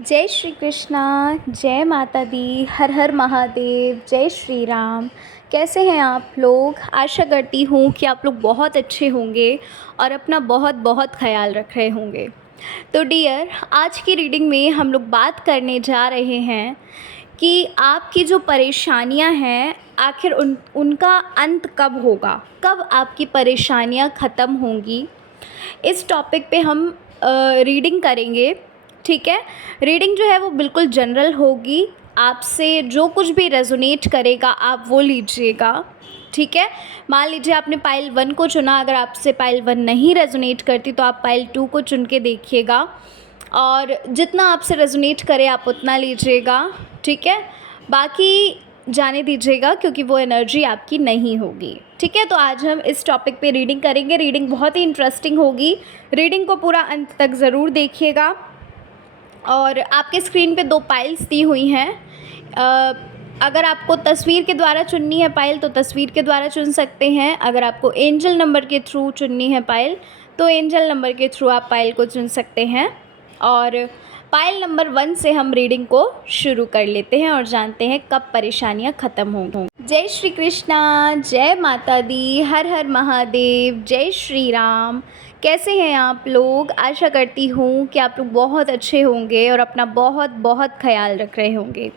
जय श्री कृष्णा। जय माता दी। हर हर महादेव। जय श्री राम। कैसे हैं आप लोग? आशा करती हूँ कि आप लोग बहुत अच्छे होंगे और अपना बहुत बहुत ख्याल रख रहे होंगे। तो डियर, आज की रीडिंग में हम लोग बात करने जा रहे हैं कि आपकी जो परेशानियां हैं आखिर उनका अंत कब होगा, कब आपकी परेशानियां ख़त्म होंगी। इस टॉपिक पे हम रीडिंग करेंगे। ठीक है, रीडिंग जो है वो बिल्कुल जनरल होगी। आपसे जो कुछ भी रेजोनेट करेगा आप वो लीजिएगा। ठीक है, मान लीजिए आपने पाइल 1 को चुना, अगर आपसे पाइल 1 नहीं रेजोनेट करती तो आप पाइल 2 को चुन के देखिएगा और जितना आपसे रेजोनेट करे आप उतना लीजिएगा। ठीक है, बाकी जाने दीजिएगा क्योंकि वो एनर्जी आपकी नहीं होगी। ठीक है, तो आज हम इस टॉपिक पे रीडिंग करेंगे। रीडिंग बहुत ही इंटरेस्टिंग होगी। रीडिंग को पूरा अंत तक ज़रूर देखिएगा। और आपके स्क्रीन पे 2 पाइल्स दी हुई हैं। अगर आपको तस्वीर के द्वारा चुननी है पाइल तो तस्वीर के द्वारा चुन सकते हैं। अगर आपको एंजल नंबर के थ्रू चुननी है पाइल तो एंजल नंबर के थ्रू आप पाइल को चुन सकते हैं। और पाइल नंबर 1 से हम रीडिंग को शुरू कर लेते हैं और जानते हैं कब परेशानियां ख़त्म होंगी। जय श्री कृष्णा। जय माता दी। हर हर महादेव। जय श्री राम। कैसे हैं आप लोग? आशा करती हूँ कि आप लोग बहुत अच्छे होंगे और अपना बहुत बहुत ख्याल रख रहे होंगे।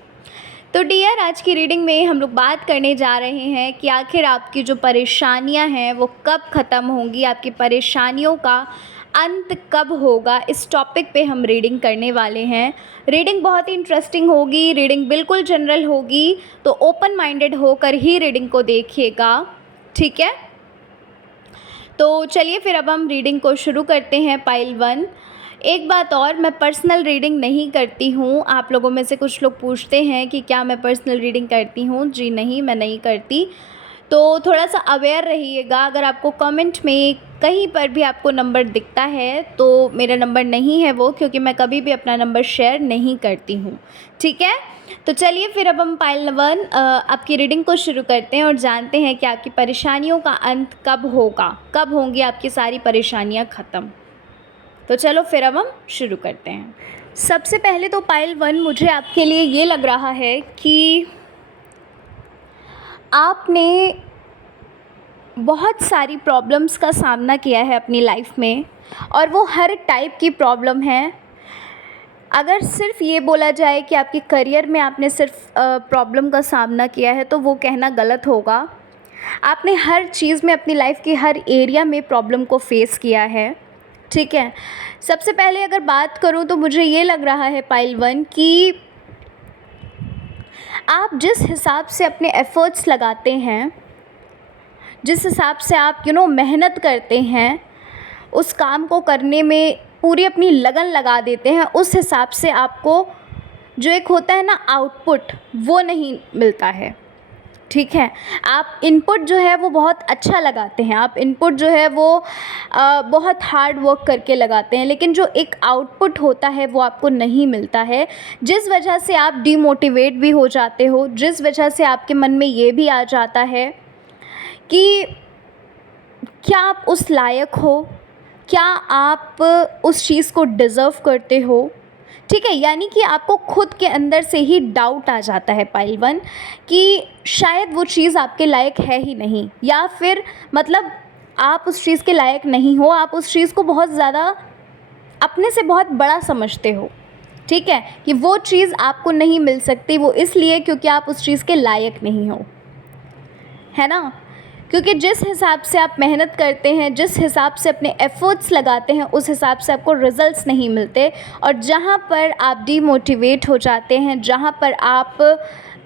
तो डियर, आज की रीडिंग में हम लोग बात करने जा रहे हैं कि आखिर आपकी जो परेशानियां हैं वो कब ख़त्म होंगी, आपकी परेशानियों का अंत कब होगा। इस टॉपिक पे हम रीडिंग करने वाले हैं। रीडिंग बहुत ही इंटरेस्टिंग होगी। रीडिंग बिल्कुल जनरल होगी, तो ओपन माइंडेड होकर ही रीडिंग को देखिएगा। ठीक है, तो चलिए फिर अब हम रीडिंग को शुरू करते हैं। पाइल 1। एक बात और, मैं पर्सनल रीडिंग नहीं करती हूँ। आप लोगों में से कुछ लोग पूछते हैं कि क्या मैं पर्सनल रीडिंग करती हूँ। जी नहीं, मैं नहीं करती। तो थोड़ा सा अवेयर रहिएगा। अगर आपको कमेंट में कहीं पर भी आपको नंबर दिखता है तो मेरा नंबर नहीं है वो, क्योंकि मैं कभी भी अपना नंबर शेयर नहीं करती हूँ। ठीक है, तो चलिए फिर अब हम पाइल 1 आपकी रीडिंग को शुरू करते हैं और जानते हैं कि आपकी परेशानियों का अंत कब होगा, कब होंगी आपकी सारी परेशानियाँ ख़त्म। तो चलो फिर अब हम शुरू करते हैं। सबसे पहले तो पाइल 1, मुझे आपके लिए ये लग रहा है कि आपने बहुत सारी प्रॉब्लम्स का सामना किया है अपनी लाइफ में और वो हर टाइप की प्रॉब्लम है। अगर सिर्फ ये बोला जाए कि आपके करियर में आपने सिर्फ प्रॉब्लम का सामना किया है तो वो कहना गलत होगा। आपने हर चीज़ में, अपनी लाइफ के हर एरिया में प्रॉब्लम को फेस किया है। ठीक है, सबसे पहले अगर बात करूँ तो मुझे ये लग रहा है पाइल 1 कि आप जिस हिसाब से अपने एफ़र्ट्स लगाते हैं, जिस हिसाब से आप मेहनत करते हैं, उस काम को करने में पूरी अपनी लगन लगा देते हैं, उस हिसाब से आपको जो एक होता है ना आउटपुट, वो नहीं मिलता है। ठीक है, आप इनपुट जो है वो बहुत अच्छा लगाते हैं, आप इनपुट जो है वो बहुत हार्ड वर्क करके लगाते हैं, लेकिन जो एक आउटपुट होता है वो आपको नहीं मिलता है, जिस वजह से आप डीमोटिवेट भी हो जाते हो, जिस वजह से आपके मन में ये भी आ जाता है कि क्या आप उस लायक हो, क्या आप उस चीज़ को डिज़र्व करते हो। ठीक है, यानी कि आपको खुद के अंदर से ही डाउट आ जाता है पाइल 1 कि शायद वो चीज़ आपके लायक है ही नहीं, या फिर मतलब आप उस चीज़ के लायक नहीं हो, आप उस चीज़ को बहुत ज़्यादा अपने से बहुत बड़ा समझते हो। ठीक है, कि वो चीज़ आपको नहीं मिल सकती, वो इसलिए क्योंकि आप उस चीज़ के लायक नहीं हो, है ना। क्योंकि जिस हिसाब से आप मेहनत करते हैं, जिस हिसाब से अपने एफ़र्ट्स लगाते हैं, उस हिसाब से आपको रिज़ल्ट्स नहीं मिलते, और जहाँ पर आप डीमोटिवेट हो जाते हैं, जहाँ पर आप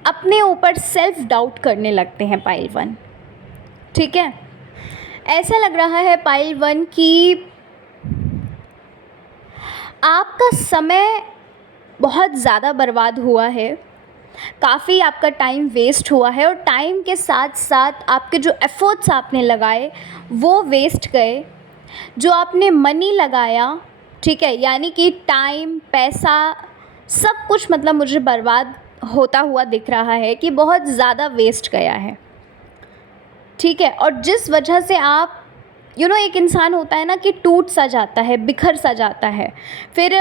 अपने ऊपर सेल्फ़ डाउट करने लगते हैं पाइल 1। ठीक है, ऐसा लग रहा है पाइल 1 कि आपका समय बहुत ज़्यादा बर्बाद हुआ है, काफ़ी आपका टाइम वेस्ट हुआ है, और टाइम के साथ साथ आपके जो एफ़र्ट्स आपने लगाए वो वेस्ट गए, जो आपने मनी लगाया। ठीक है, यानी कि टाइम, पैसा, सब कुछ मतलब मुझे बर्बाद होता हुआ दिख रहा है कि बहुत ज़्यादा वेस्ट गया है। ठीक है, और जिस वजह से आप एक इंसान होता है ना कि टूट सा जाता है, बिखर सा जाता है, फिर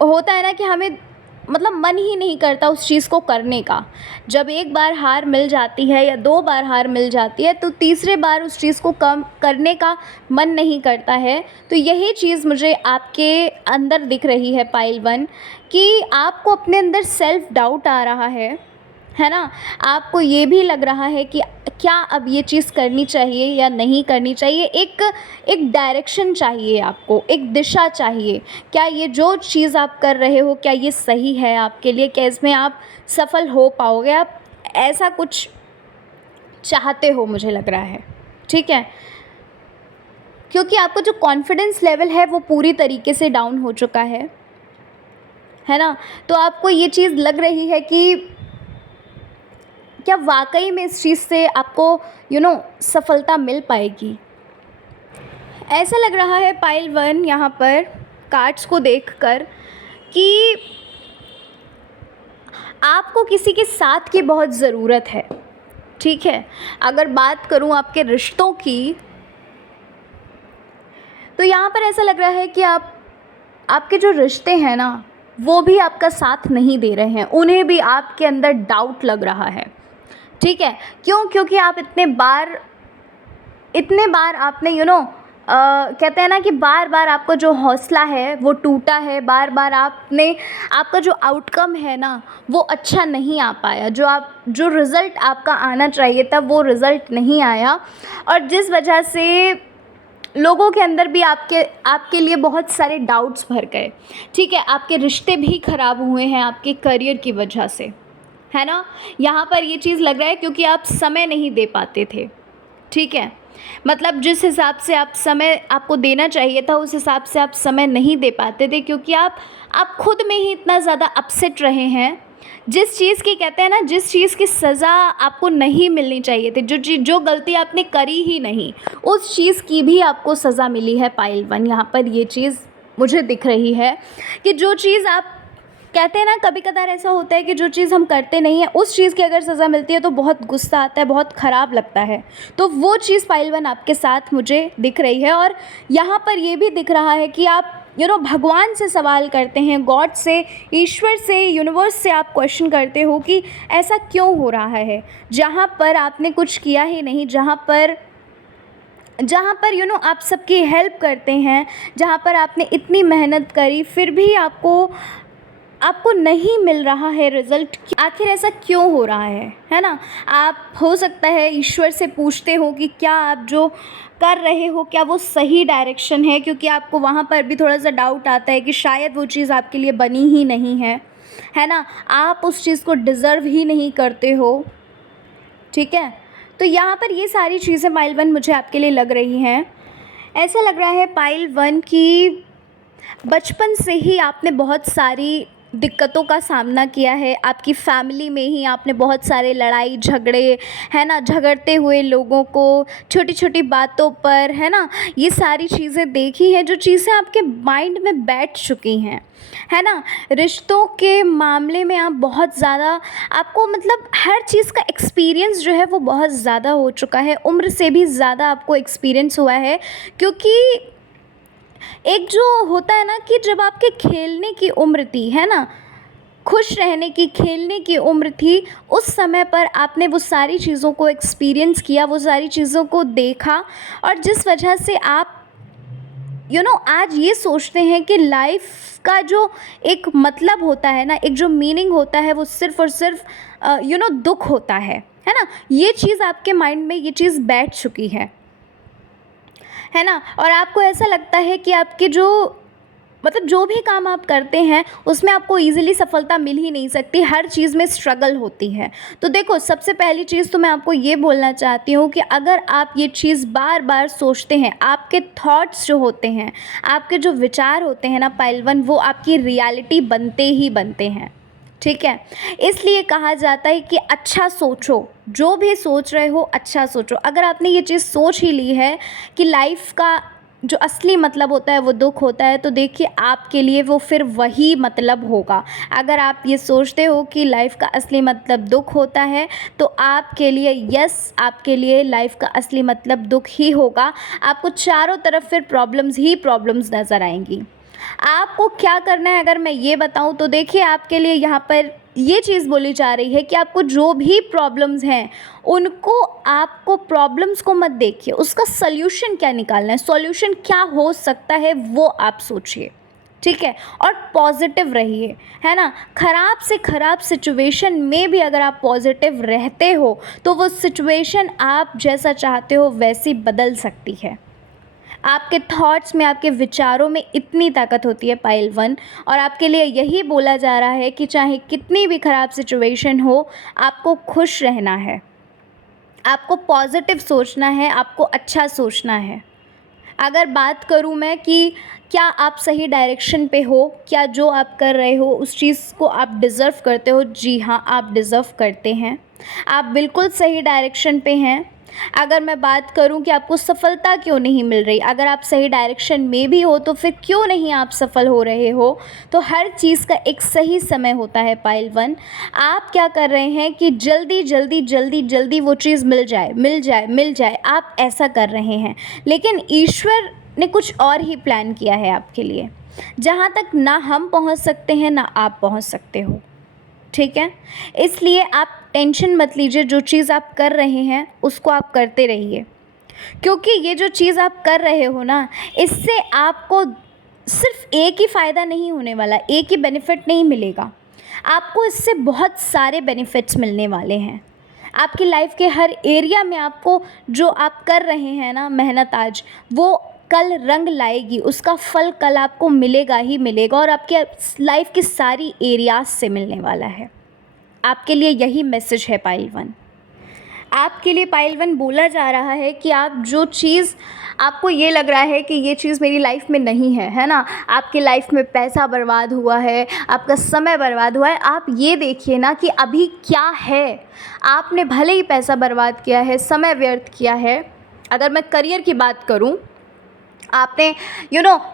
होता है ना कि हमें मतलब मन ही नहीं करता उस चीज़ को करने का। जब एक बार हार मिल जाती है या 2 बार हार मिल जाती है तो तीसरे बार उस चीज़ को कम करने का मन नहीं करता है। तो यही चीज़ मुझे आपके अंदर दिख रही है पाइल 1, कि आपको अपने अंदर सेल्फ़ डाउट आ रहा है ना? आपको ये भी लग रहा है कि क्या अब ये चीज़ करनी चाहिए या नहीं करनी चाहिए? एक डायरेक्शन चाहिए आपको, एक दिशा चाहिए। क्या ये जो चीज़ आप कर रहे हो, क्या ये सही है आपके लिए? क्या इसमें आप सफल हो पाओगे? आप ऐसा कुछ चाहते हो, मुझे लग रहा है, ठीक है? क्योंकि आपका जो कॉन्फिडेंस लेवल है वो पूरी तरीके से डाउन हो चुका है ना? तो आपको ये चीज़ लग रही है कि क्या वाक़ई में इस चीज़ से आपको सफलता मिल पाएगी? ऐसा लग रहा है पाइल 1 यहाँ पर कार्ड्स को देखकर कि आपको किसी के साथ की बहुत ज़रूरत है, ठीक है? अगर बात करूँ आपके रिश्तों की, तो यहाँ पर ऐसा लग रहा है कि आपके जो रिश्ते हैं ना, वो भी आपका साथ नहीं दे रहे हैं। उन्हें भी आपके अंदर डाउट लग रहा है, ठीक है? क्यों? क्योंकि आप इतने बार आपने कहते हैं ना कि बार-बार आपका जो हौसला है वो टूटा है, बार-बार आपका जो आउटकम है ना वो अच्छा नहीं आ पाया। जो रिज़ल्ट आपका आना चाहिए था वो रिज़ल्ट नहीं आया, और जिस वजह से लोगों के अंदर भी आपके लिए बहुत सारे डाउट्स भर गए, ठीक है? आपके रिश्ते भी ख़राब हुए हैं आपके करियर की वजह से, है ना? यहाँ पर ये चीज़ लग रहा है क्योंकि आप समय नहीं दे पाते थे, ठीक है? मतलब जिस हिसाब से आप समय आपको देना चाहिए था उस हिसाब से आप समय नहीं दे पाते थे, क्योंकि आप खुद में ही इतना ज़्यादा अपसेट रहे हैं। जिस चीज़ की कहते हैं ना, जिस चीज़ की सज़ा आपको नहीं मिलनी चाहिए थी, जो गलती आपने करी ही नहीं, उस चीज़ की भी आपको सज़ा मिली है पाइल 1। यहाँ पर ये चीज़ मुझे दिख रही है कि जो चीज़ आप कहते हैं ना, कभी कदार ऐसा होता है कि जो चीज़ हम करते नहीं हैं उस चीज़ की अगर सज़ा मिलती है तो बहुत गुस्सा आता है, बहुत ख़राब लगता है। तो वो चीज़ पाइल 1 आपके साथ मुझे दिख रही है। और यहाँ पर ये भी दिख रहा है कि आप भगवान से सवाल करते हैं, गॉड से, ईश्वर से, यूनिवर्स से आप क्वेश्चन करते हो कि ऐसा क्यों हो रहा है, जहाँ पर आपने कुछ किया ही नहीं, जहाँ पर आप सबकी हेल्प करते हैं, जहाँ पर आपने इतनी मेहनत करी फिर भी आपको नहीं मिल रहा है रिज़ल्ट। आखिर ऐसा क्यों हो रहा है ना? आप हो सकता है ईश्वर से पूछते हो कि क्या आप जो कर रहे हो क्या वो सही डायरेक्शन है, क्योंकि आपको वहाँ पर भी थोड़ा सा डाउट आता है कि शायद वो चीज़ आपके लिए बनी ही नहीं है ना? आप उस चीज़ को डिज़र्व ही नहीं करते हो, ठीक है? तो यहाँ पर ये सारी चीज़ें पाइल 1 मुझे आपके लिए लग रही हैं। ऐसा लग रहा है पाइल 1 कि बचपन से ही आपने बहुत सारी दिक्कतों का सामना किया है। आपकी फैमिली में ही आपने बहुत सारे लड़ाई झगड़े, है ना, झगड़ते हुए लोगों को छोटी छोटी बातों पर, है ना, ये सारी चीज़ें देखी हैं जो चीज़ें आपके माइंड में बैठ चुकी हैं, है ना। रिश्तों के मामले में आप बहुत ज़्यादा, आपको मतलब हर चीज़ का एक्सपीरियंस जो है वो बहुत ज़्यादा हो चुका है, उम्र से भी ज़्यादा आपको एक्सपीरियंस हुआ है। क्योंकि एक जो होता है ना कि जब आपके खेलने की उम्र थी, है ना, खुश रहने की, खेलने की उम्र थी, उस समय पर आपने वो सारी चीज़ों को एक्सपीरियंस किया, वो सारी चीज़ों को देखा, और जिस वजह से आप आज ये सोचते हैं कि लाइफ का जो एक मतलब होता है ना, एक जो मीनिंग होता है, वो सिर्फ़ और सिर्फ दुख होता है ना। ये चीज़ आपके माइंड में, ये चीज़ बैठ चुकी है ना। और आपको ऐसा लगता है कि आपके जो भी काम आप करते हैं उसमें आपको ईज़िली सफलता मिल ही नहीं सकती, हर चीज़ में स्ट्रगल होती है। तो देखो, सबसे पहली चीज़ तो मैं आपको ये बोलना चाहती हूँ कि अगर आप ये चीज़ बार बार सोचते हैं, आपके थॉट्स जो होते हैं, आपके जो विचार होते हैं ना पाइल 1, वो आपकी रियलिटी बनते ही बनते हैं, ठीक है। इसलिए कहा जाता है कि अच्छा सोचो, जो भी सोच रहे हो अच्छा सोचो। अगर आपने ये चीज़ सोच ही ली है कि लाइफ का जो असली मतलब होता है वो दुख होता है, तो देखिए आपके लिए वो फिर वही मतलब होगा। अगर आप ये सोचते हो कि लाइफ का असली मतलब दुख होता है, तो आपके लिए आपके लिए लाइफ का असली मतलब दुख ही होगा। आपको चारों तरफ फिर प्रॉब्लम्स ही प्रॉब्लम्स नज़र आएंगी। आपको क्या करना है अगर मैं ये बताऊँ तो देखिए, आपके लिए यहाँ पर ये चीज़ बोली जा रही है कि आपको जो भी प्रॉब्लम्स हैं, उनको आपको प्रॉब्लम्स को मत देखिए, उसका सॉल्यूशन क्या निकालना है, सॉल्यूशन क्या हो सकता है वो आप सोचिए, ठीक है? और पॉजिटिव रहिए, है ना? ख़राब से ख़राब सिचुएशन में भी अगर आप पॉजिटिव रहते हो तो वो सिचुएशन आप जैसा चाहते हो वैसी बदल सकती है। आपके थॉट्स में, आपके विचारों में इतनी ताकत होती है पाइल 1, और आपके लिए यही बोला जा रहा है कि चाहे कितनी भी ख़राब सिचुएशन हो, आपको खुश रहना है, आपको पॉजिटिव सोचना है, आपको अच्छा सोचना है। अगर बात करूँ मैं कि क्या आप सही डायरेक्शन पे हो, क्या जो आप कर रहे हो उस चीज़ को आप डिज़र्व करते हो? जी हाँ, आप डिज़र्व करते हैं, आप बिल्कुल सही डायरेक्शन पे हैं। अगर मैं बात करूँ कि आपको सफलता क्यों नहीं मिल रही, अगर आप सही डायरेक्शन में भी हो तो फिर क्यों नहीं आप सफल हो रहे हो? तो हर चीज़ का एक सही समय होता है पाइल 1। आप क्या कर रहे हैं कि जल्दी जल्दी जल्दी जल्दी वो चीज़ मिल जाए, मिल जाए, मिल जाए, आप ऐसा कर रहे हैं, लेकिन ईश्वर ने कुछ और ही प्लान किया है आपके लिए, जहाँ तक ना हम पहुँच सकते हैं ना आप पहुँच सकते हो, ठीक है? इसलिए आप टेंशन मत लीजिए, जो चीज़ आप कर रहे हैं उसको आप करते रहिए, क्योंकि ये जो चीज़ आप कर रहे हो ना, इससे आपको सिर्फ एक ही फ़ायदा नहीं होने वाला, एक ही बेनिफिट नहीं मिलेगा, आपको इससे बहुत सारे बेनिफिट्स मिलने वाले हैं। आपकी लाइफ के हर एरिया में आपको जो आप कर रहे हैं ना मेहनत आज, वो कल रंग लाएगी, उसका फल कल आपको मिलेगा ही मिलेगा, और आपके लाइफ की सारी एरियाज से मिलने वाला है। आपके लिए यही मैसेज है पाइल 1। आपके लिए पाइल 1 बोला जा रहा है कि आप जो चीज़, आपको ये लग रहा है कि ये चीज़ मेरी लाइफ में नहीं है ना? आपकी लाइफ में पैसा बर्बाद हुआ है, आपका समय बर्बाद हुआ है, आप ये देखिए ना कि अभी क्या है। आपने भले ही पैसा बर्बाद किया है, समय व्यर्थ किया है। अगर मैं करियर की बात करूँ, आपने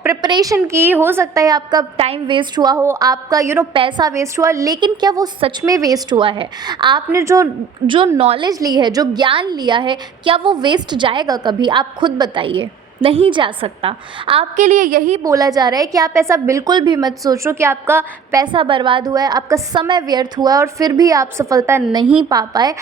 प्रिपरेशन की, हो सकता है आपका टाइम वेस्ट हुआ हो, आपका पैसा वेस्ट हुआ, लेकिन क्या वो सच में वेस्ट हुआ है? आपने जो जो नॉलेज ली है, जो ज्ञान लिया है, क्या वो वेस्ट जाएगा कभी? आप खुद बताइए, नहीं जा सकता। आपके लिए यही बोला जा रहा है कि आप ऐसा बिल्कुल भी मत सोचो कि आपका पैसा बर्बाद हुआ है, आपका समय व्यर्थ हुआ है और फिर भी आप सफलता नहीं पा पाए,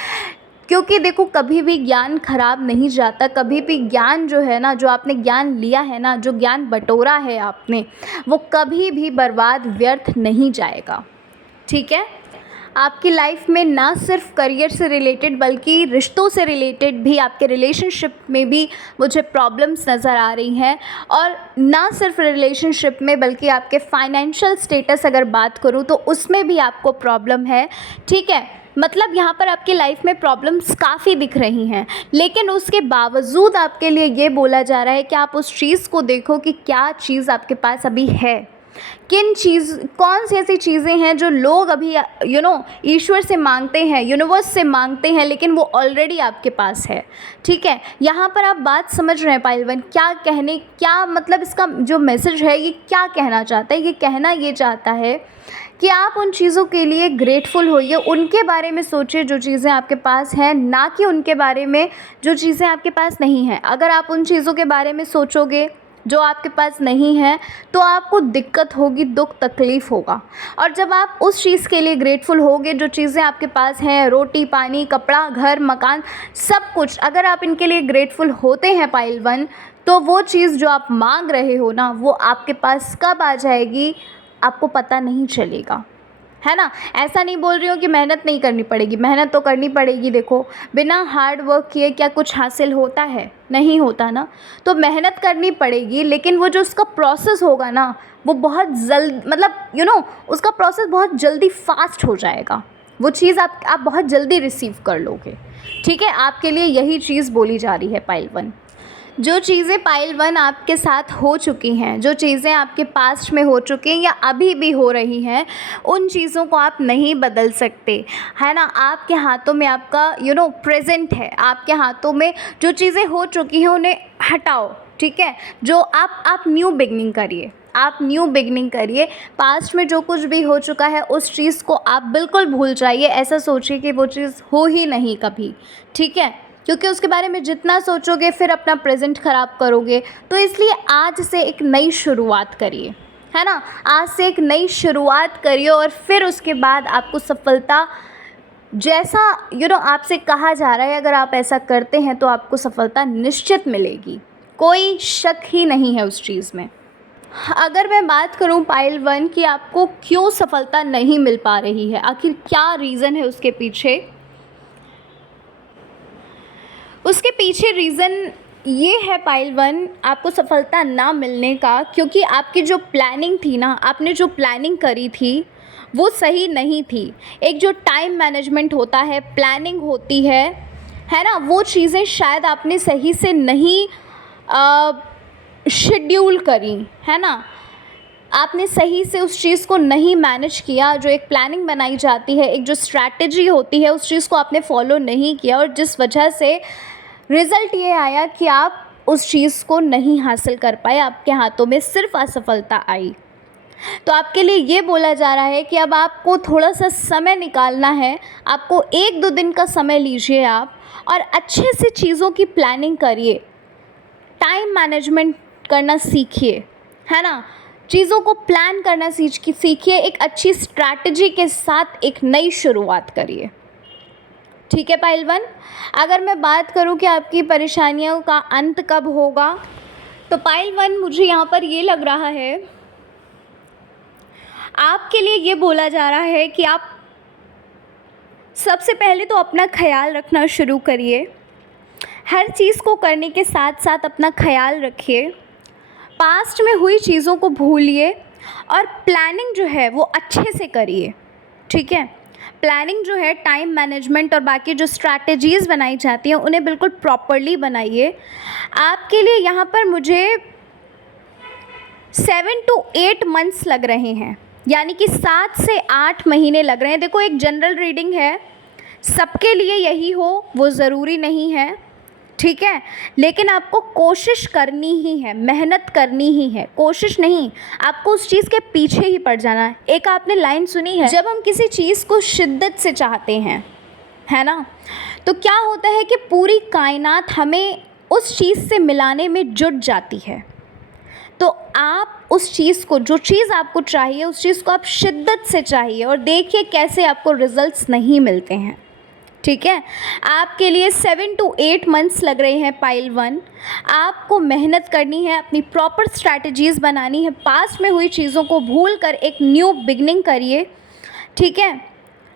क्योंकि देखो, कभी भी ज्ञान खराब नहीं जाता, कभी भी ज्ञान जो है ना, जो आपने ज्ञान लिया है ना, जो ज्ञान बटोरा है आपने, वो कभी भी बर्बाद व्यर्थ नहीं जाएगा, ठीक है? आपकी लाइफ में ना सिर्फ करियर से रिलेटेड बल्कि रिश्तों से रिलेटेड भी, आपके रिलेशनशिप में भी मुझे प्रॉब्लम्स नज़र आ रही हैं, और ना सिर्फ रिलेशनशिप में बल्कि आपके फाइनेंशियल स्टेटस अगर बात करूँ तो उसमें भी आपको प्रॉब्लम है, ठीक है? मतलब यहाँ पर आपकी लाइफ में प्रॉब्लम्स काफ़ी दिख रही हैं, लेकिन उसके बावजूद आपके लिए ये बोला जा रहा है कि आप उस चीज़ को देखो कि क्या चीज़ आपके पास अभी है, कौन सी ऐसी चीज़ें हैं जो लोग अभी ईश्वर से मांगते हैं, यूनिवर्स से मांगते हैं, लेकिन वो ऑलरेडी आपके पास है, ठीक है? यहाँ पर आप बात समझ रहे हैं पाइल 1, क्या मतलब इसका जो मैसेज है, ये क्या कहना चाहता है? ये कहना ये चाहता है कि आप उन चीज़ों के लिए ग्रेटफुल होइए, उनके बारे में सोचिए जो चीज़ें आपके पास हैं, ना कि उनके बारे में जो चीज़ें आपके पास नहीं हैं। अगर आप उन चीज़ों के बारे में सोचोगे जो आपके पास नहीं है, तो आपको दिक्कत होगी, दुख तकलीफ़ होगा। और जब आप उस चीज़ के लिए ग्रेटफुल होगे, जो चीज़ें आपके पास हैं, रोटी पानी कपड़ा घर मकान सब कुछ, अगर आप इनके लिए ग्रेटफुल होते हैं पाइल 1, तो वो चीज़ जो आप मांग रहे हो ना, वो आपके पास कब आ जाएगी आपको पता नहीं चलेगा, है ना? ऐसा नहीं बोल रही हूँ कि मेहनत नहीं करनी पड़ेगी, मेहनत तो करनी पड़ेगी। देखो, बिना हार्ड वर्क किए क्या कुछ हासिल होता है? नहीं होता ना। तो मेहनत करनी पड़ेगी, लेकिन वो जो उसका प्रोसेस होगा ना, वो बहुत जल्द, मतलब उसका प्रोसेस बहुत जल्दी फास्ट हो जाएगा, वो चीज़ आप बहुत जल्दी रिसीव कर लोगे, ठीक है? आपके लिए यही चीज़ बोली जा रही है पाइल 1। जो चीज़ें पाइल 1 आपके साथ हो चुकी हैं, जो चीज़ें आपके पास्ट में हो चुकी हैं या अभी भी हो रही हैं, उन चीज़ों को आप नहीं बदल सकते, है ना? आपके हाथों में आपका प्रेजेंट है, आपके हाथों में जो चीज़ें हो चुकी हैं उन्हें हटाओ, ठीक है? जो आप न्यू बिगनिंग करिए, आप न्यू बिगनिंग करिए। पास्ट में जो कुछ भी हो चुका है उस चीज़ को आप बिल्कुल भूल जाइए, ऐसा सोचिए कि वो चीज़ हो ही नहीं कभी, ठीक है? क्योंकि उसके बारे में जितना सोचोगे फिर अपना प्रेजेंट ख़राब करोगे। तो इसलिए आज से एक नई शुरुआत करिए, है ना। आज से एक नई शुरुआत करिए और फिर उसके बाद आपको सफलता, जैसा आपसे कहा जा रहा है, अगर आप ऐसा करते हैं तो आपको सफलता निश्चित मिलेगी, कोई शक ही नहीं है उस चीज़ में। अगर मैं बात करूं पाइल 1 कि आपको क्यों सफलता नहीं मिल पा रही है, आखिर क्या रीज़न है उसके पीछे, रीज़न ये है पाइल 1 आपको सफलता ना मिलने का, क्योंकि आपकी जो प्लानिंग थी ना, आपने जो प्लानिंग करी थी वो सही नहीं थी। एक जो टाइम मैनेजमेंट होता है, प्लानिंग होती है ना, वो चीज़ें शायद आपने सही से नहीं शेड्यूल करी, है ना। आपने सही से उस चीज़ को नहीं मैनेज किया। जो एक प्लानिंग बनाई जाती है, एक जो स्ट्रैटेजी होती है, उस चीज़ को आपने फॉलो नहीं किया, और जिस वजह से रिज़ल्ट ये आया कि आप उस चीज़ को नहीं हासिल कर पाए, आपके हाथों में सिर्फ असफलता आई। तो आपके लिए ये बोला जा रहा है कि अब आपको थोड़ा सा समय निकालना है, आपको 1-2 दिन का समय लीजिए आप, और अच्छे से चीज़ों की प्लानिंग करिए, टाइम मैनेजमेंट करना सीखिए, है ना। चीज़ों को प्लान करना सीखिए, एक अच्छी स्ट्रैटेजी के साथ एक नई शुरुआत करिए, ठीक है पाइल 1। अगर मैं बात करूं कि आपकी परेशानियों का अंत कब होगा, तो पाइल 1 मुझे यहाँ पर ये लग रहा है, आपके लिए ये बोला जा रहा है कि आप सबसे पहले तो अपना ख्याल रखना शुरू करिए। हर चीज़ को करने के साथ साथ अपना ख्याल रखिए, पास्ट में हुई चीज़ों को भूलिए, और प्लानिंग जो है वो अच्छे से करिए, ठीक है। प्लानिंग जो है, टाइम मैनेजमेंट और बाकी जो स्ट्रैटेजीज़ बनाई जाती हैं उन्हें बिल्कुल प्रॉपरली बनाइए। आपके लिए यहाँ पर मुझे 7 to 8 मंथ्स लग रहे हैं, यानी कि 7 से 8 महीने लग रहे हैं। देखो, एक जनरल रीडिंग है, सबके लिए यही हो वो ज़रूरी नहीं है, ठीक है, लेकिन आपको कोशिश करनी ही है, मेहनत करनी ही है, कोशिश नहीं, आपको उस चीज़ के पीछे ही पड़ जाना है। एक आपने लाइन सुनी है, जब हम किसी चीज़ को शिद्दत से चाहते हैं, है ना, तो क्या होता है कि पूरी कायनात हमें उस चीज़ से मिलाने में जुट जाती है। तो आप उस चीज़ को, जो चीज़ आपको चाहिए, उस चीज़ को आप शिद्दत से चाहिए, और देखिए कैसे आपको रिजल्ट्स नहीं मिलते हैं, ठीक है। आपके लिए 7 to 8 मंथ्स लग रहे हैं पाइल 1। आपको मेहनत करनी है, अपनी प्रॉपर स्ट्रैटेजीज़ बनानी है, पास्ट में हुई चीज़ों को भूल कर एक न्यू बिगनिंग करिए, ठीक है।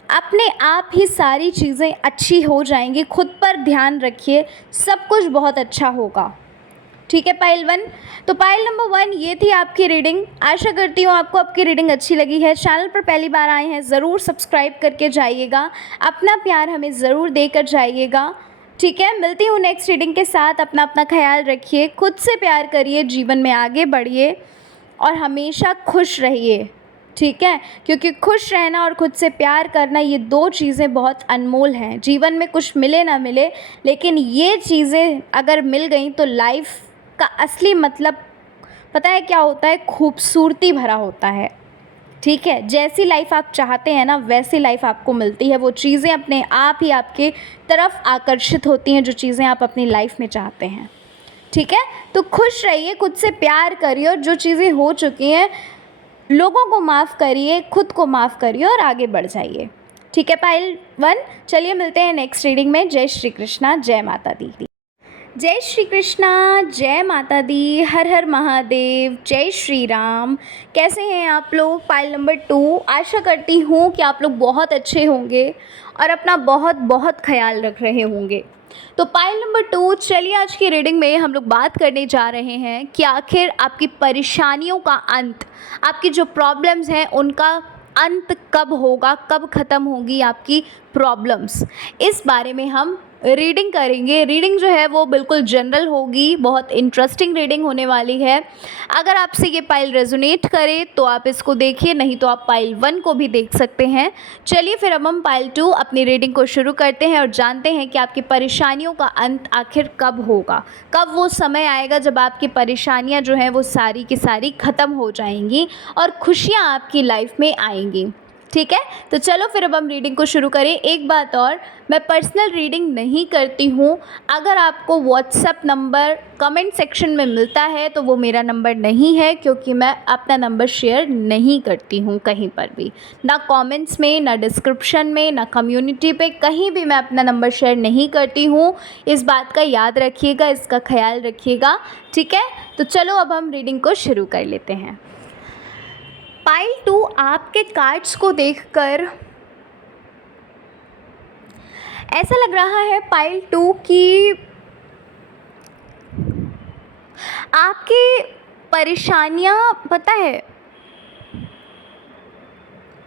अपने आप ही सारी चीज़ें अच्छी हो जाएंगी, खुद पर ध्यान रखिए, सब कुछ बहुत अच्छा होगा, ठीक है पाइल 1। तो पाइल नंबर 1 ये थी आपकी रीडिंग। आशा करती हूँ आपको आपकी रीडिंग अच्छी लगी है। चैनल पर पहली बार आए हैं, ज़रूर सब्सक्राइब करके जाइएगा, अपना प्यार हमें ज़रूर देकर जाइएगा, ठीक है। मिलती हूँ नेक्स्ट रीडिंग के साथ। अपना ख्याल रखिए, खुद से प्यार करिए, जीवन में आगे बढ़िए और हमेशा खुश रहिए, ठीक है, क्योंकि खुश रहना और खुद से प्यार करना, ये 2 चीज़ें बहुत अनमोल हैं। जीवन में कुछ मिले ना मिले, लेकिन ये चीज़ें अगर मिल गई तो लाइफ का असली मतलब पता है क्या होता है? खूबसूरती भरा होता है, ठीक है। जैसी लाइफ आप चाहते हैं ना, वैसी लाइफ आपको मिलती है। वो चीज़ें अपने आप ही आपके तरफ आकर्षित होती हैं, जो चीज़ें आप अपनी लाइफ में चाहते हैं, ठीक है। तो खुश रहिए, खुद से प्यार करिए, और जो चीज़ें हो चुकी हैं लोगों को माफ़ करिए, खुद को माफ़ करिए और आगे बढ़ जाइए, ठीक है पाइल 1। चलिए मिलते हैं नेक्स्ट रीडिंग में। जय श्री कृष्णा, जय माता दी। जय श्री कृष्णा, जय माता दी, हर हर महादेव, जय श्री राम। कैसे हैं आप लोग? Pile number 2। आशा करती हूँ कि आप लोग बहुत अच्छे होंगे और अपना बहुत बहुत ख्याल रख रहे होंगे। तो पाइल नंबर 2, चलिए आज की रीडिंग में हम लोग बात करने जा रहे हैं कि आखिर आपकी परेशानियों का अंत, आपकी जो प्रॉब्लम्स हैं उनका अंत कब होगा, कब ख़त्म होगी आपकी प्रॉब्लम्स, इस बारे में हम रीडिंग करेंगे। रीडिंग जो है वो बिल्कुल जनरल होगी, बहुत इंटरेस्टिंग रीडिंग होने वाली है। अगर आपसे ये पाइल रेजोनेट करे तो आप इसको देखिए, नहीं तो आप पाइल 1 को भी देख सकते हैं। चलिए फिर अब हम पाइल 2 अपनी रीडिंग को शुरू करते हैं और जानते हैं कि आपकी परेशानियों का अंत आखिर कब होगा, कब वो समय आएगा जब आपकी परेशानियाँ जो हैं वो सारी की सारी ख़त्म हो जाएंगी और खुशियाँ आपकी लाइफ में आएंगी। ठीक है, तो चलो फिर अब हम रीडिंग को शुरू करें। एक बात और, मैं पर्सनल रीडिंग नहीं करती हूँ। अगर आपको व्हाट्सएप नंबर कमेंट सेक्शन में मिलता है तो वो मेरा नंबर नहीं है, क्योंकि मैं अपना नंबर शेयर नहीं करती हूँ कहीं पर भी, ना कमेंट्स में, ना डिस्क्रिप्शन में, ना कम्युनिटी पे, कहीं भी मैं अपना नंबर शेयर नहीं करती हूँ। इस बात का याद रखिएगा, इसका ख्याल रखिएगा, ठीक है। तो चलो अब हम रीडिंग को शुरू कर लेते हैं। पाइल 2 आपके कार्ड्स को देखकर ऐसा लग रहा है पाइल 2 कि आपकी परेशानियां, पता है,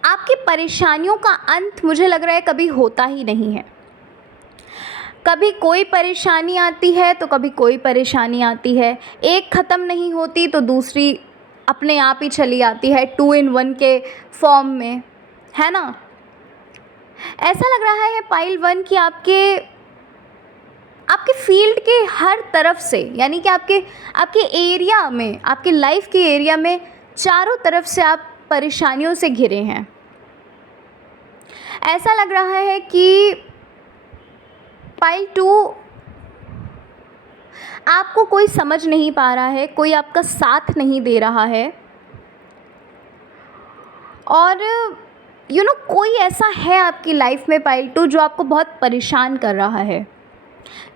आपकी परेशानियों का अंत मुझे लग रहा है कभी होता ही नहीं है। कभी कोई परेशानी आती है तो कभी कोई परेशानी आती है, एक ख़त्म नहीं होती तो दूसरी अपने आप ही चली आती है 2 in 1 के फॉर्म में, है ना। ऐसा लग रहा है पाइल 1 कि आपके फील्ड के हर तरफ से, यानी कि आपके एरिया में, आपके लाइफ के एरिया में चारों तरफ से आप परेशानियों से घिरे हैं। ऐसा लग रहा है कि पाइल 2 आपको कोई समझ नहीं पा रहा है, कोई आपका साथ नहीं दे रहा है, और कोई ऐसा है आपकी लाइफ में पाइल 2 जो आपको बहुत परेशान कर रहा है,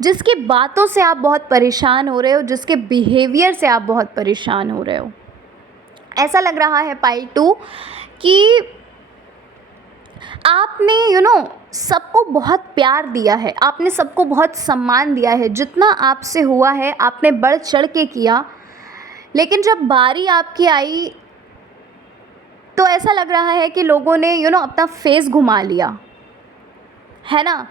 जिसकी बातों से आप बहुत परेशान हो रहे हो, जिसके बिहेवियर से आप बहुत परेशान हो रहे हो। ऐसा लग रहा है पाइल 2 कि आपने सबको बहुत प्यार दिया है, आपने सबको बहुत सम्मान दिया है, जितना आपसे हुआ है आपने बढ़ चढ़ के किया, लेकिन जब बारी आपकी आई तो ऐसा लग रहा है कि लोगों ने अपना फेस घुमा लिया, है ना।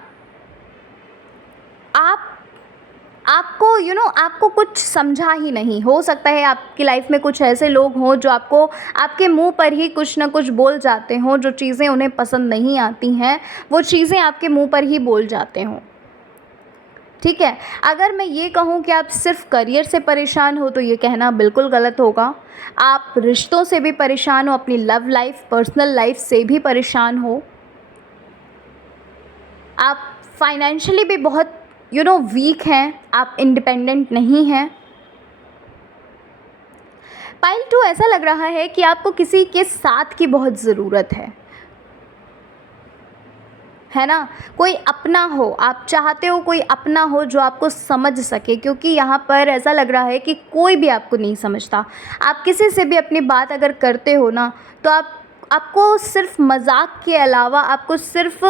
आपको कुछ समझा ही नहीं। हो सकता है आपकी लाइफ में कुछ ऐसे लोग हों जो आपके मुंह पर ही कुछ ना कुछ बोल जाते हों, जो चीज़ें उन्हें पसंद नहीं आती हैं वो चीज़ें आपके मुंह पर ही बोल जाते हों, ठीक है। अगर मैं ये कहूँ कि आप सिर्फ करियर से परेशान हो तो ये कहना बिल्कुल गलत होगा। आप रिश्तों से भी परेशान हो, अपनी लव लाइफ, पर्सनल लाइफ से भी परेशान हो, आप फाइनेंशियली भी बहुत वीक हैं, आप इंडिपेंडेंट नहीं हैं। पाइल 2 ऐसा लग रहा है कि आपको किसी के साथ की बहुत ज़रूरत है ना। कोई अपना हो, आप चाहते हो कोई अपना हो जो आपको समझ सके, क्योंकि यहाँ पर ऐसा लग रहा है कि कोई भी आपको नहीं समझता। आप किसी से भी अपनी बात अगर करते हो ना तो आपको सिर्फ मजाक के अलावा आपको सिर्फ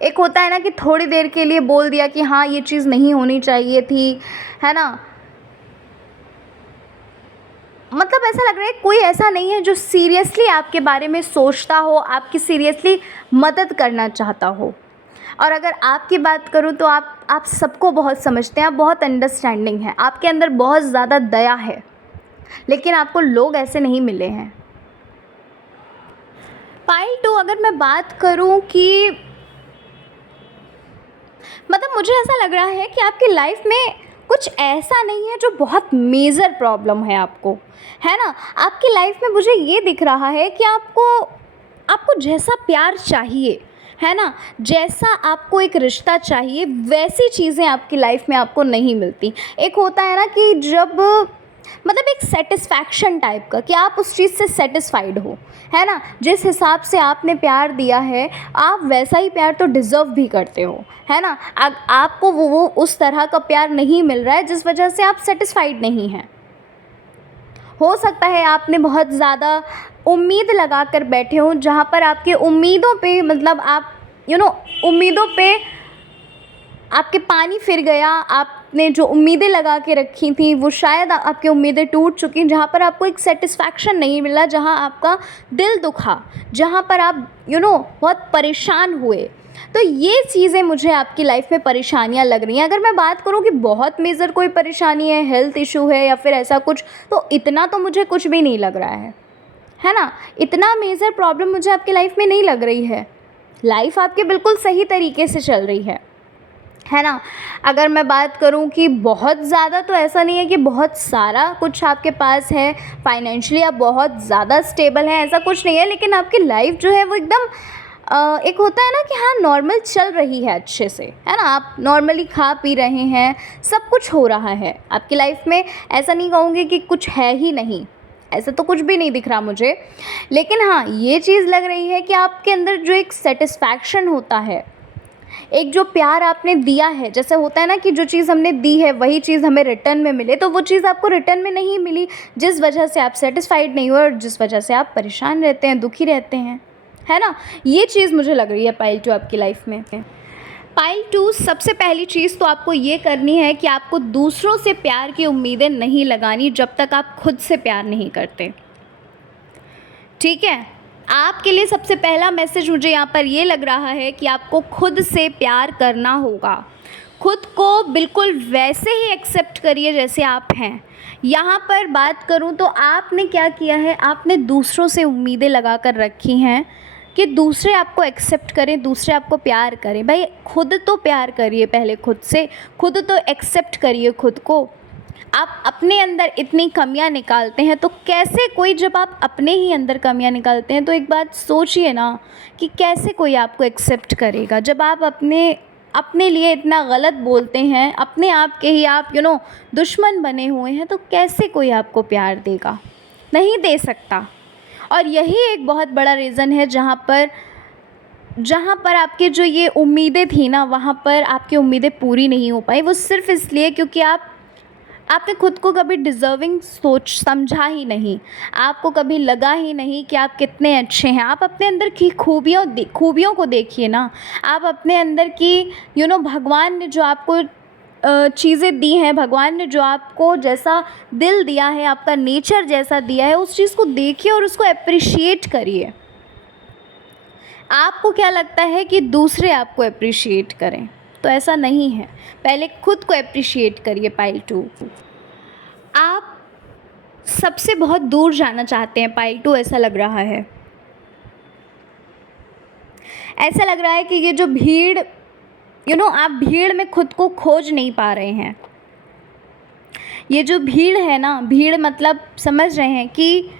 एक होता है ना कि थोड़ी देर के लिए बोल दिया कि हाँ ये चीज़ नहीं होनी चाहिए थी, है ना। मतलब ऐसा लग रहा है कोई ऐसा नहीं है जो सीरियसली आपके बारे में सोचता हो, आपकी सीरियसली मदद करना चाहता हो। और अगर आपकी बात करूं तो आप सबको बहुत समझते हैं, आप बहुत अंडरस्टैंडिंग हैं, आपके अंदर बहुत ज़्यादा दया है, लेकिन आपको लोग ऐसे नहीं मिले हैं। पाइल 2 अगर मैं बात करूं कि मतलब मुझे ऐसा लग रहा है कि आपकी लाइफ में कुछ ऐसा नहीं है जो बहुत मेजर प्रॉब्लम है आपको, है ना। आपकी लाइफ में मुझे ये दिख रहा है कि आपको जैसा प्यार चाहिए, है ना, जैसा आपको एक रिश्ता चाहिए, वैसी चीज़ें आपकी लाइफ में आपको नहीं मिलती। एक होता है ना कि जब मतलब एक सेटिस्फैक्शन टाइप का, कि आप उस चीज़ से सेटिस्फाइड हो, है ना। जिस हिसाब से आपने प्यार दिया है आप वैसा ही प्यार तो डिज़र्व भी करते हो, है ना। आपको वो उस तरह का प्यार नहीं मिल रहा है जिस वजह से आप सेटिस्फाइड नहीं हैं। हो सकता है आपने बहुत ज़्यादा उम्मीद लगा कर बैठे हो, जहाँ पर आपकी उम्मीदों पे मतलब आप उम्मीदों पे आपके पानी फिर गया। आपने जो उम्मीदें लगा के रखी थी वो शायद आपकी उम्मीदें टूट चुकी, जहाँ पर आपको एक सेटिस्फैक्शन नहीं मिला, जहाँ आपका दिल दुखा, जहाँ पर आप बहुत परेशान हुए। तो ये चीज़ें मुझे आपकी लाइफ में परेशानियाँ लग रही हैं। अगर मैं बात करूँ कि बहुत मेजर कोई परेशानी है, हेल्थ इशू है या फिर ऐसा कुछ, तो इतना तो मुझे कुछ भी नहीं लग रहा है ना। इतना मेजर प्रॉब्लम मुझे आपकी लाइफ में नहीं लग रही है। लाइफ आपके बिल्कुल सही तरीके से चल रही है, है ना। अगर मैं बात करूँ कि बहुत ज़्यादा, तो ऐसा नहीं है कि बहुत सारा कुछ आपके पास है, फाइनेंशियली आप बहुत ज़्यादा स्टेबल हैं, ऐसा कुछ नहीं है, लेकिन आपकी लाइफ जो है वो एकदम एक होता है ना कि हाँ नॉर्मल चल रही है अच्छे से, है ना। आप नॉर्मली खा पी रहे हैं, सब कुछ हो रहा है आपकी लाइफ में। ऐसा नहीं कहूँगी कि कुछ है ही नहीं, ऐसा तो कुछ भी नहीं दिख रहा मुझे। लेकिन हाँ ये चीज़ लग रही है कि आपके अंदर जो एक सेटिस्फैक्शन होता है, एक जो प्यार आपने दिया है, जैसे होता है ना कि जो चीज़ हमने दी है वही चीज़ हमें रिटर्न में मिले, तो वो चीज़ आपको रिटर्न में नहीं मिली, जिस वजह से आप सेटिस्फाइड नहीं हुए और जिस वजह से आप परेशान रहते हैं, दुखी रहते हैं, है ना। ये चीज़ मुझे लग रही है पाइल 2 आपकी लाइफ में। पाइल 2, सबसे पहली चीज़ तो आपको ये करनी है कि आपको दूसरों से प्यार की उम्मीदें नहीं लगानी जब तक आप खुद से प्यार नहीं करते, ठीक है। आपके लिए सबसे पहला मैसेज मुझे यहाँ पर ये लग रहा है कि आपको खुद से प्यार करना होगा। खुद को बिल्कुल वैसे ही एक्सेप्ट करिए जैसे आप हैं। यहाँ पर बात करूँ तो आपने क्या किया है, आपने दूसरों से उम्मीदें लगा कर रखी हैं कि दूसरे आपको एक्सेप्ट करें, दूसरे आपको प्यार करें। भाई खुद तो प्यार करिए पहले खुद से, खुद तो एक्सेप्ट करिए खुद को। आप अपने अंदर इतनी कमियां निकालते हैं तो कैसे कोई, जब आप अपने ही अंदर कमियां निकालते हैं तो एक बात सोचिए ना कि कैसे कोई आपको एक्सेप्ट करेगा। जब आप अपने लिए इतना गलत बोलते हैं, अपने आप के ही आप दुश्मन बने हुए हैं, तो कैसे कोई आपको प्यार देगा, नहीं दे सकता। और यही एक बहुत बड़ा रीज़न है जहाँ पर आपके जो ये उम्मीदें थी ना, वहाँ पर आपकी उम्मीदें पूरी नहीं हो पाई। वो सिर्फ़ इसलिए क्योंकि आपने खुद को कभी डिज़र्विंग समझा ही नहीं, आपको कभी लगा ही नहीं कि आप कितने अच्छे हैं। आप अपने अंदर की खूबियों को देखिए ना। आप अपने अंदर की भगवान ने जो आपको चीज़ें दी हैं, भगवान ने जो आपको जैसा दिल दिया है, आपका नेचर जैसा दिया है, उस चीज़ को देखिए और उसको एप्रिशिएट करिए। आपको क्या लगता है कि दूसरे आपको एप्रिशिएट करें, तो ऐसा नहीं है। पहले खुद को एप्रिशिएट करिए। पाइल 2, आप सबसे बहुत दूर जाना चाहते हैं। पाइल 2, ऐसा लग रहा है, ऐसा लग रहा है कि ये जो भीड़ आप भीड़ में खुद को खोज नहीं पा रहे हैं। ये जो भीड़ है ना, भीड़ मतलब समझ रहे हैं कि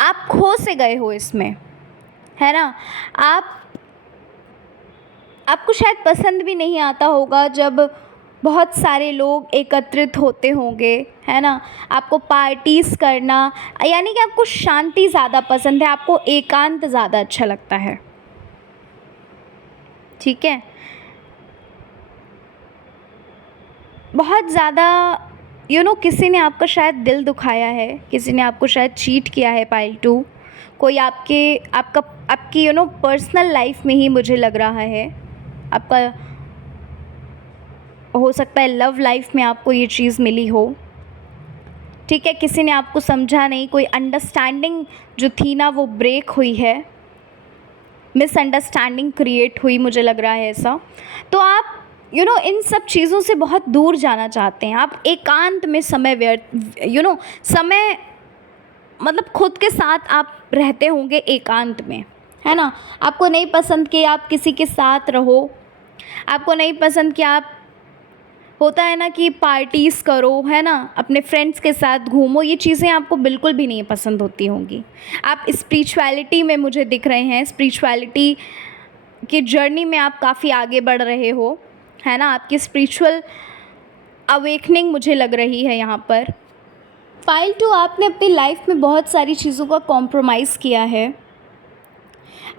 आप खो से गए हो इसमें, है ना। आपको शायद पसंद भी नहीं आता होगा जब बहुत सारे लोग एकत्रित होते होंगे, है ना। आपको पार्टीज़ करना, यानी कि आपको शांति ज़्यादा पसंद है, आपको एकांत ज़्यादा अच्छा लगता है, ठीक है। बहुत ज़्यादा किसी ने आपका शायद दिल दुखाया है, किसी ने आपको शायद चीट किया है। पाइल 2, कोई आपकी पर्सनल लाइफ में ही मुझे लग रहा है, आपका हो सकता है लव लाइफ में आपको ये चीज़ मिली हो, ठीक है। किसी ने आपको समझा नहीं, कोई अंडरस्टैंडिंग जो थी ना वो ब्रेक हुई है, मिसअंडरस्टैंडिंग क्रिएट हुई, मुझे लग रहा है ऐसा। तो आप इन सब चीज़ों से बहुत दूर जाना चाहते हैं। आप एकांत में समय समय मतलब खुद के साथ आप रहते होंगे एकांत में, है ना। आपको नहीं पसंद कि आप किसी के साथ रहो, आपको नहीं पसंद कि आप, होता है ना कि पार्टीज़ करो, है ना, अपने फ्रेंड्स के साथ घूमो, ये चीज़ें आपको बिल्कुल भी नहीं पसंद होती होंगी। आप स्पिरिचुअलिटी में मुझे दिख रहे हैं, स्पिरिचुअलिटी की जर्नी में आप काफ़ी आगे बढ़ रहे हो, है ना। आपकी स्पिरिचुअल अवेकनिंग मुझे लग रही है यहाँ पर। पाइल 2, आपने अपनी लाइफ में बहुत सारी चीज़ों का कॉम्प्रोमाइज़ किया है।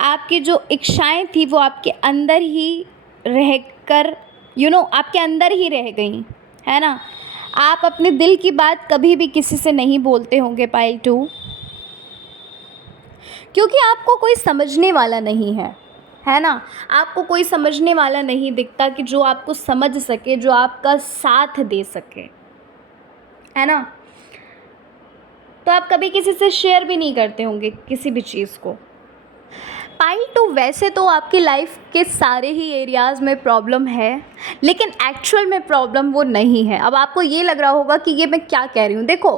आपकी जो इच्छाएं थी वो आपके अंदर ही रहकर आपके अंदर ही रह गई, है ना। आप अपने दिल की बात कभी भी किसी से नहीं बोलते होंगे। पाइल 2, क्योंकि आपको कोई समझने वाला नहीं है ना। आपको कोई समझने वाला नहीं दिखता कि जो आपको समझ सके, जो आपका साथ दे सके, है ना। तो आप कभी किसी से शेयर भी नहीं करते होंगे किसी भी चीज़ को। पाइल 2, वैसे तो आपकी लाइफ के सारे ही एरियाज़ में प्रॉब्लम है, लेकिन एक्चुअल में प्रॉब्लम वो नहीं है। अब आपको ये लग रहा होगा कि ये मैं क्या कह रही हूँ। देखो,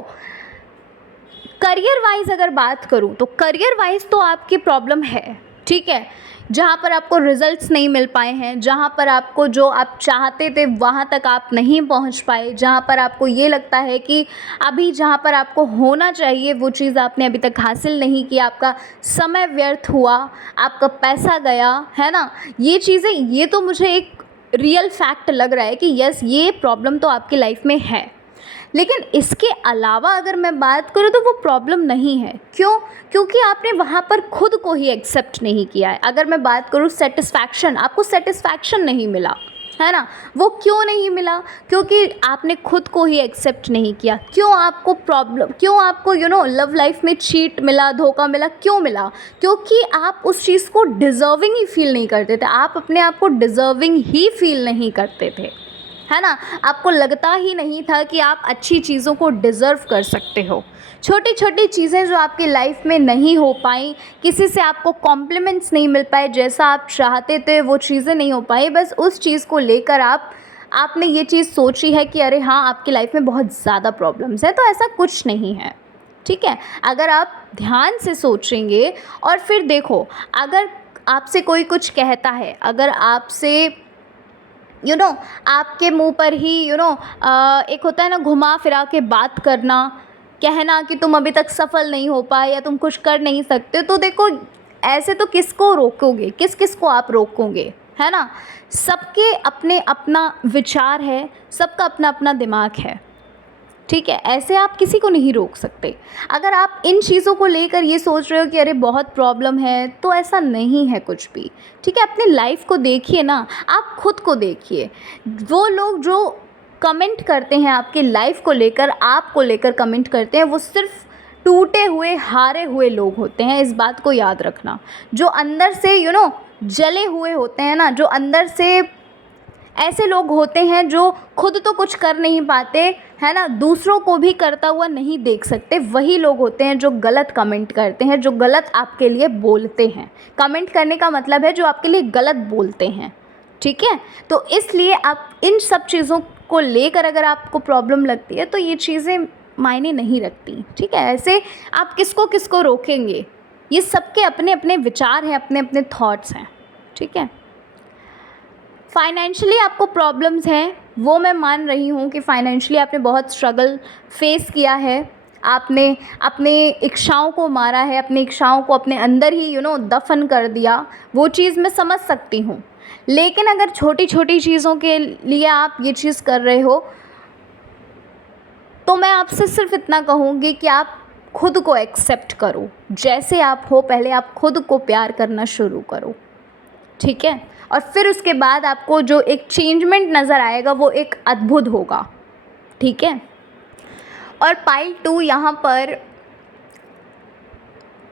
करियर वाइज अगर बात करूँ तो करियर वाइज तो आपकी प्रॉब्लम है, ठीक है। जहाँ पर आपको रिजल्ट्स नहीं मिल पाए हैं, जहाँ पर आपको जो आप चाहते थे वहाँ तक आप नहीं पहुँच पाए, जहाँ पर आपको ये लगता है कि अभी जहाँ पर आपको होना चाहिए वो चीज़ आपने अभी तक हासिल नहीं की, आपका समय व्यर्थ हुआ, आपका पैसा गया, है ना। ये चीज़ें, ये तो मुझे एक रियल फैक्ट लग रहा है कि यस, ये प्रॉब्लम तो आपकी लाइफ में है। लेकिन इसके अलावा अगर मैं बात करूँ तो वो प्रॉब्लम नहीं है। क्यों? क्योंकि आपने वहाँ पर खुद को ही एक्सेप्ट नहीं किया है। अगर मैं बात करूँ सेटिस्फैक्शन, आपको सेटिस्फैक्शन नहीं मिला, है ना। वो क्यों नहीं मिला? क्योंकि आपने खुद को ही एक्सेप्ट नहीं किया। क्यों आपको प्रॉब्लम, क्यों आपको लव लाइफ में चीट मिला, धोखा मिला, क्यों मिला? क्योंकि आप उस चीज़ को डिज़र्विंग ही फील नहीं करते थे। आप अपने आप को डिज़र्विंग ही फील नहीं करते थे, है ना। आपको लगता ही नहीं था कि आप अच्छी चीज़ों को डिज़र्व कर सकते हो। छोटी छोटी चीज़ें जो आपकी लाइफ में नहीं हो पाई, किसी से आपको कॉम्प्लीमेंट्स नहीं मिल पाए जैसा आप चाहते थे, वो चीज़ें नहीं हो पाई, बस उस चीज़ को लेकर आपने ये चीज़ सोची है कि अरे हाँ, आपकी लाइफ में बहुत ज़्यादा प्रॉब्लम्स है। तो ऐसा कुछ नहीं है, ठीक है। अगर आप ध्यान से सोचेंगे और फिर देखो, अगर आपसे कोई कुछ कहता है, अगर आपसे आपके मुंह पर ही एक होता है ना, घुमा फिरा के बात करना, कहना कि तुम अभी तक सफल नहीं हो पाए या तुम कुछ कर नहीं सकते, तो देखो ऐसे तो किसको रोकोगे, किस किस को आप रोकोगे, है ना। सबके अपने अपना विचार है, सबका अपना अपना दिमाग है, ठीक है। ऐसे आप किसी को नहीं रोक सकते। अगर आप इन चीज़ों को लेकर ये सोच रहे हो कि अरे बहुत प्रॉब्लम है, तो ऐसा नहीं है कुछ भी, ठीक है। अपनी लाइफ को देखिए ना, आप खुद को देखिए। वो लोग जो कमेंट करते हैं आपकी लाइफ को लेकर, आपको लेकर कमेंट करते हैं, वो सिर्फ टूटे हुए, हारे हुए लोग होते हैं। इस बात को याद रखना। जो अंदर से जले हुए होते हैं ना, जो अंदर से ऐसे लोग होते हैं जो खुद तो कुछ कर नहीं पाते, है ना, दूसरों को भी करता हुआ नहीं देख सकते, वही लोग होते हैं जो गलत कमेंट करते हैं, जो गलत आपके लिए बोलते हैं। कमेंट करने का मतलब है जो आपके लिए गलत बोलते हैं, ठीक है। तो इसलिए आप इन सब चीज़ों को लेकर अगर आपको प्रॉब्लम लगती है तो ये चीज़ें मायने नहीं रखती, ठीक है। ऐसे आप किसको किसको रोकेंगे? ये सबके अपने अपने विचार हैं, अपने अपने थॉट्स हैं, ठीक है। फाइनेंशियली आपको प्रॉब्लम्स हैं, वो मैं मान रही हूँ कि फाइनेंशियली आपने बहुत स्ट्रगल फेस किया है। आपने अपने इच्छाओं को मारा है, अपनी इच्छाओं को अपने अंदर ही दफन कर दिया, वो चीज़ मैं समझ सकती हूँ। लेकिन अगर छोटी छोटी चीज़ों के लिए आप ये चीज़ कर रहे हो, तो मैं आपसे सिर्फ इतना कहूँगी कि आप खुद को एक्सेप्ट करो, जैसे आप हो। पहले आप खुद को प्यार करना शुरू करो, ठीक है। और फिर उसके बाद आपको जो एक चेंजमेंट नज़र आएगा वो एक अद्भुत होगा, ठीक है। और पाइल 2 यहाँ पर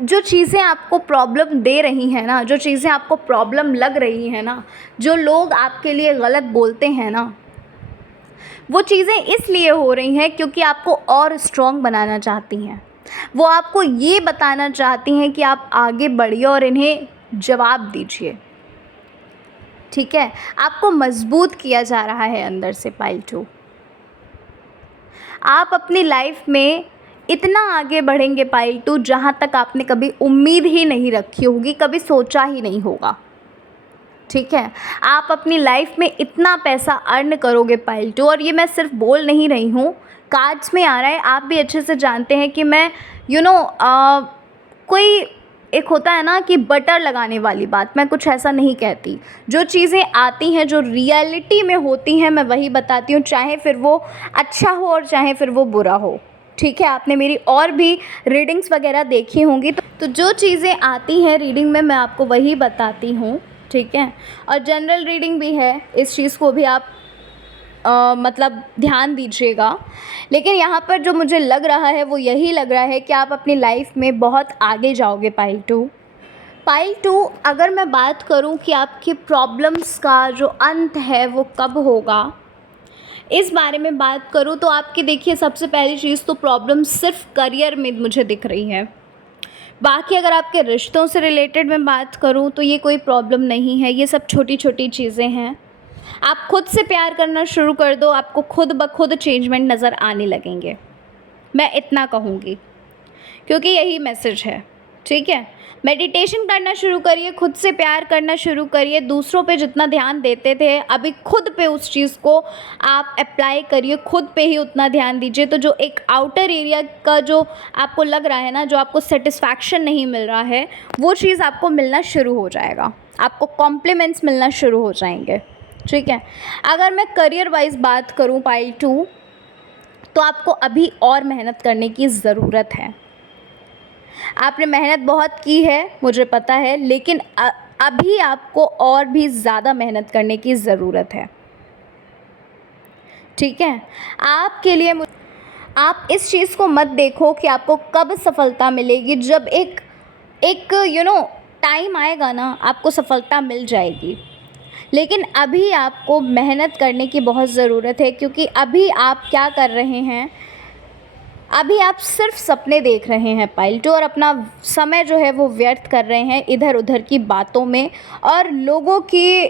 जो चीज़ें आपको प्रॉब्लम दे रही हैं ना, जो चीज़ें आपको प्रॉब्लम लग रही हैं ना, जो लोग आपके लिए गलत बोलते हैं ना, वो चीज़ें इसलिए हो रही हैं क्योंकि आपको और स्ट्रॉन्ग बनाना चाहती हैं। वो आपको ये बताना चाहती हैं कि आप आगे बढ़िए और इन्हें जवाब दीजिए, ठीक है। आपको मजबूत किया जा रहा है अंदर से पाइल 2। आप अपनी लाइफ में इतना आगे बढ़ेंगे पाइल 2, जहाँ तक आपने कभी उम्मीद ही नहीं रखी होगी, कभी सोचा ही नहीं होगा, ठीक है। आप अपनी लाइफ में इतना पैसा अर्न करोगे पाइल 2, और ये मैं सिर्फ बोल नहीं रही हूँ, कार्ड्स में आ रहा है। आप भी अच्छे से जानते हैं कि मैं कोई एक होता है ना कि बटर लगाने वाली बात, मैं कुछ ऐसा नहीं कहती। जो चीज़ें आती हैं, जो रियलिटी में होती हैं, मैं वही बताती हूँ, चाहे फिर वो अच्छा हो और चाहे फिर वो बुरा हो, ठीक है। आपने मेरी और भी रीडिंग्स वगैरह देखी होंगी, तो जो चीज़ें आती हैं रीडिंग में मैं आपको वही बताती हूँ, ठीक है। और जनरल रीडिंग भी है, इस चीज़ को भी आप मतलब ध्यान दीजिएगा। लेकिन यहाँ पर जो मुझे लग रहा है वो यही लग रहा है कि आप अपनी लाइफ में बहुत आगे जाओगे पाइल 2। पाइल 2, अगर मैं बात करूँ कि आपकी प्रॉब्लम्स का जो अंत है वो कब होगा, इस बारे में बात करूँ तो आपकी देखिए सबसे पहली चीज़ तो प्रॉब्लम सिर्फ करियर में मुझे दिख रही है। बाकी अगर आपके रिश्तों से रिलेटेड मैं बात करूँ तो ये कोई प्रॉब्लम नहीं है, ये सब छोटी छोटी चीज़ें हैं। आप खुद से प्यार करना शुरू कर दो, आपको खुद ब खुद चेंजमेंट नज़र आने लगेंगे, मैं इतना कहूँगी, क्योंकि यही मैसेज है। ठीक है। मेडिटेशन करना शुरू करिए, खुद से प्यार करना शुरू करिए, दूसरों पे जितना ध्यान देते थे अभी खुद पे उस चीज़ को आप अप्लाई करिए, खुद पे ही उतना ध्यान दीजिए। तो जो एक आउटर एरिया का जो आपको लग रहा है ना, जो आपको सेटिस्फैक्शन नहीं मिल रहा है, वो चीज़ आपको मिलना शुरू हो जाएगा, आपको कॉम्प्लीमेंट्स मिलना शुरू हो जाएंगे। ठीक है। अगर मैं करियर वाइज बात करूँ पाइल 2, तो आपको अभी और मेहनत करने की ज़रूरत है। आपने मेहनत बहुत की है मुझे पता है, लेकिन अभी आपको और भी ज़्यादा मेहनत करने की ज़रूरत है। ठीक है। आपके लिए आप इस चीज़ को मत देखो कि आपको कब सफलता मिलेगी। जब एक टाइम आएगा ना, आपको सफलता मिल जाएगी। लेकिन अभी आपको मेहनत करने की बहुत ज़रूरत है, क्योंकि अभी आप क्या कर रहे हैं, अभी आप सिर्फ सपने देख रहे हैं पाइल 2, और अपना समय जो है वो व्यर्थ कर रहे हैं इधर उधर की बातों में और लोगों के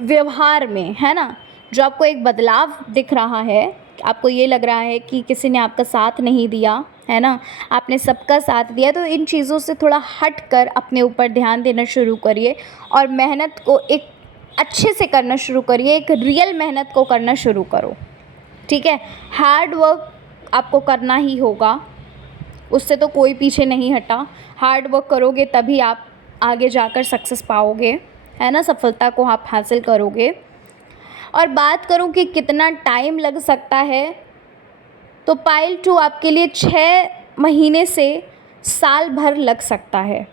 व्यवहार में, है ना। जो आपको एक बदलाव दिख रहा है, आपको ये लग रहा है कि किसी ने आपका साथ नहीं दिया, है ना, आपने सबका साथ दिया। तो इन चीज़ों से थोड़ा हट कर अपने ऊपर ध्यान देना शुरू करिए और मेहनत को एक अच्छे से करना शुरू करिए, एक रियल मेहनत को करना शुरू करो। ठीक है। हार्ड वर्क आपको करना ही होगा, उससे तो कोई पीछे नहीं हटा। हार्ड वर्क करोगे तभी आप आगे जाकर सक्सेस पाओगे, है ना, सफलता को आप हासिल करोगे। और बात करूं कि कितना टाइम लग सकता है, तो पाइल 2 आपके लिए 6 महीने से साल भर लग सकता है।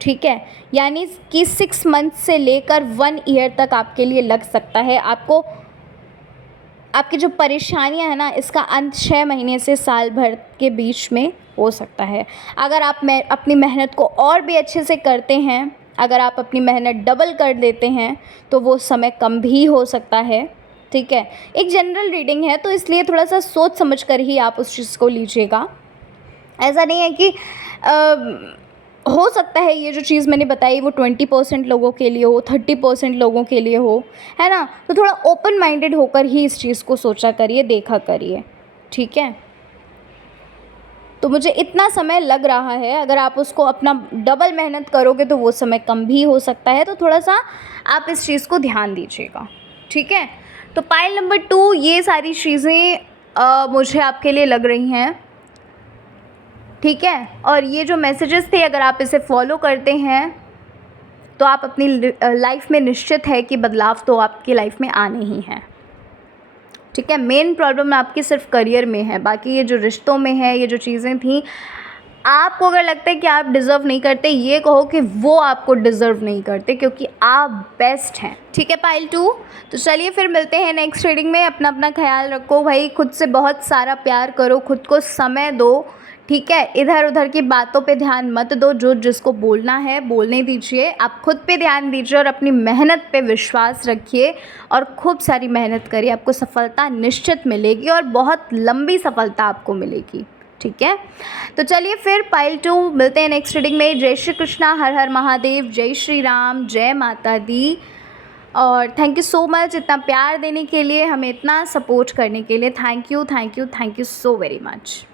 ठीक है। यानी कि 6 मंथ से लेकर 1 ईयर तक आपके लिए लग सकता है। आपको आपकी जो परेशानियां हैं ना, इसका अंत 6 महीने से साल भर के बीच में हो सकता है। अगर आप अपनी मेहनत को और भी अच्छे से करते हैं, अगर आप अपनी मेहनत डबल कर देते हैं, तो वो समय कम भी हो सकता है। ठीक है। एक जनरल रीडिंग है, तो इसलिए थोड़ा सा सोच समझ कर ही आप उस चीज़ को लीजिएगा। ऐसा नहीं है कि हो सकता है ये जो चीज़ मैंने बताई वो 20% लोगों के लिए हो, 30% लोगों के लिए हो, है ना। तो थोड़ा ओपन माइंडेड होकर ही इस चीज़ को सोचा करिए, देखा करिए। ठीक है। तो मुझे इतना समय लग रहा है, अगर आप उसको अपना डबल मेहनत करोगे तो वो समय कम भी हो सकता है। तो थोड़ा सा आप इस चीज़ को ध्यान दीजिएगा। ठीक है। तो पाइल नंबर 2, ये सारी चीज़ें मुझे आपके लिए लग रही हैं। ठीक है। और ये जो मैसेजेस थे, अगर आप इसे फॉलो करते हैं तो आप अपनी लाइफ में निश्चित है कि बदलाव तो आपकी लाइफ में आने ही हैं। ठीक है। मेन प्रॉब्लम आपकी सिर्फ करियर में है, बाकी ये जो रिश्तों में है, ये जो चीज़ें थी, आपको अगर लगता है कि आप डिज़र्व नहीं करते, ये कहो कि वो आपको डिज़र्व नहीं करते, क्योंकि आप बेस्ट हैं। ठीक है पाइल 2। तो चलिए फिर मिलते हैं नेक्स्ट रीडिंग में। अपना अपना ख्याल रखो भाई, खुद से बहुत सारा प्यार करो, खुद को समय दो। ठीक है। इधर उधर की बातों पे ध्यान मत दो, जो जिसको बोलना है बोलने दीजिए। आप खुद पे ध्यान दीजिए और अपनी मेहनत पे विश्वास रखिए और खूब सारी मेहनत करिए। आपको सफलता निश्चित मिलेगी और बहुत लंबी सफलता आपको मिलेगी। ठीक है। तो चलिए फिर पाइल 2 मिलते हैं नेक्स्ट रीडिंग में। जय श्री कृष्णा, हर हर महादेव, जय श्री राम, जय माता दी। और थैंक यू सो मच इतना प्यार देने के लिए, हमें इतना सपोर्ट करने के लिए। Thank you so very much.